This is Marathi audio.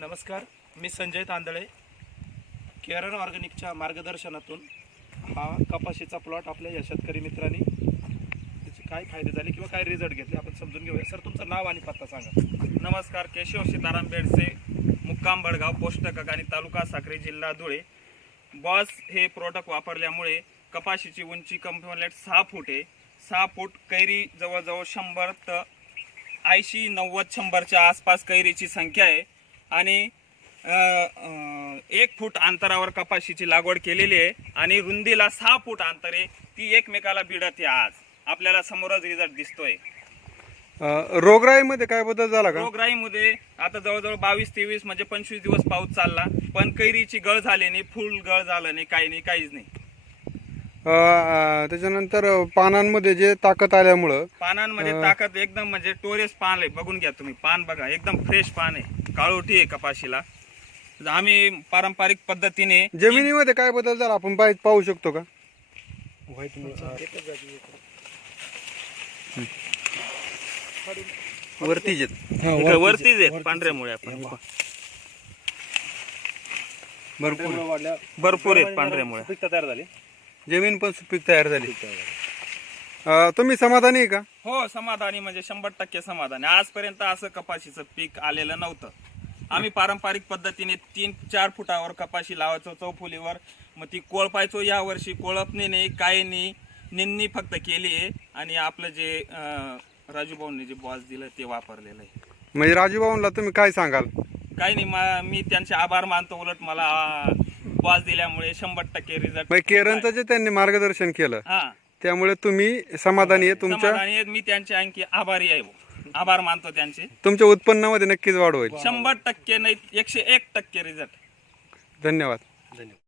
नमस्कार मी संजय तांदळे. केरळ ऑर्गॅनिकच्या मार्गदर्शनातून हा कपाशीचा प्लॉट आपल्या या शेतकरी मित्रांनी त्याचे काय फायदे झाले किंवा काय रिझल्ट घेतले आपण समजून घेऊया. सर तुमचं नाव आणि पत्ता सांगा. नमस्कार केशव सीताराम बेडसे मुक्काम बडगाव पोष्टकक आणि तालुका साखरे जिल्हा धुळे. बॉस हे प्रोडक्ट वापरल्यामुळे कपाशीची उंची कंप्लेट सहा फूट आहे. सहा फूट कैरी जवळजवळ शंभर तर ऐंशी नव्वद शंभरच्या आसपास कैरीची संख्या आहे. आणि एक फूट अंतरावर कपाशीची लागवड केलेली आहे आणि रुंदीला सहा फूट अंतर आहे ती एकमेकाला भिडत आहे आज. आपल्याला समोरच रिझल्ट दिसतोय. रोगराईमध्ये काय बदल झाला का? रोगराईमध्ये आता जवळजवळ बावीस तेवीस म्हणजे पंचवीस दिवस पाऊस चालला. पण कैरीची गळ झाली नाही फुल गळ झालं नाही काही नाही काहीच नाही. त्याच्यानंतर पानांमध्ये जे ताकद आल्यामुळं पानांमध्ये. ताकद एकदम म्हणजे टोरेस पान आहे. बघून घ्या तुम्ही. पान बघा एकदम फ्रेश पान आहे. काळोठी आहे कपाशीला. आम्ही पारंपरिक पद्धतीने जमिनीमध्ये काय बदल झाला? आपण पाह- पाहू शकतो का? वरतीच इकडे वरतीच आहेत पांढऱ्यामुळे आपण भरपूर भरपूर आहेत पांढऱ्यामुळे तयार झाली. जमीन पण सुपीक तयार झाली. अ, तुम्ही समाधानी आहे का? हो समाधानी म्हणजे शंभर टक्के समाधानी. आजपर्यंत असं कपाशीचं पीक आलेलं नव्हतं. आम्ही पारंपरिक पद्धतीने तीन चार फुटावर कपाशी लावायचो चौफुलीवर. मग ती कोळपायचो या वर्षी कोळपणे नाही काही नाही. निन्नी फक्त केली आहे. आणि आपलं जे अं, राजू भाऊंनी जे बॉस दिलं ते वापरलेलं आहे. म्हणजे राजूभाऊंना तुम्ही काय सांगाल? काही नाही मा- मी त्यांचे आभार मानतो. उलट मला बॉस दिल्यामुळे शंभर टक्के रिझल्ट म्हणजे केरनचं जे त्यांनी मार्गदर्शन केलं हा. त्यामुळे तुम्ही समाधानी आहे तुमच्या? समाधानी आहेत. मी त्यांचे आणखी आभारी आहे भाऊ. आभार मानतो त्यांचे. तुमच्या उत्पन्नामध्ये नक्कीच वाढ होईल. शंभर टक्के नाही एकशे एक टक्के रिझल्ट धन्यवाद. धन्यवाद.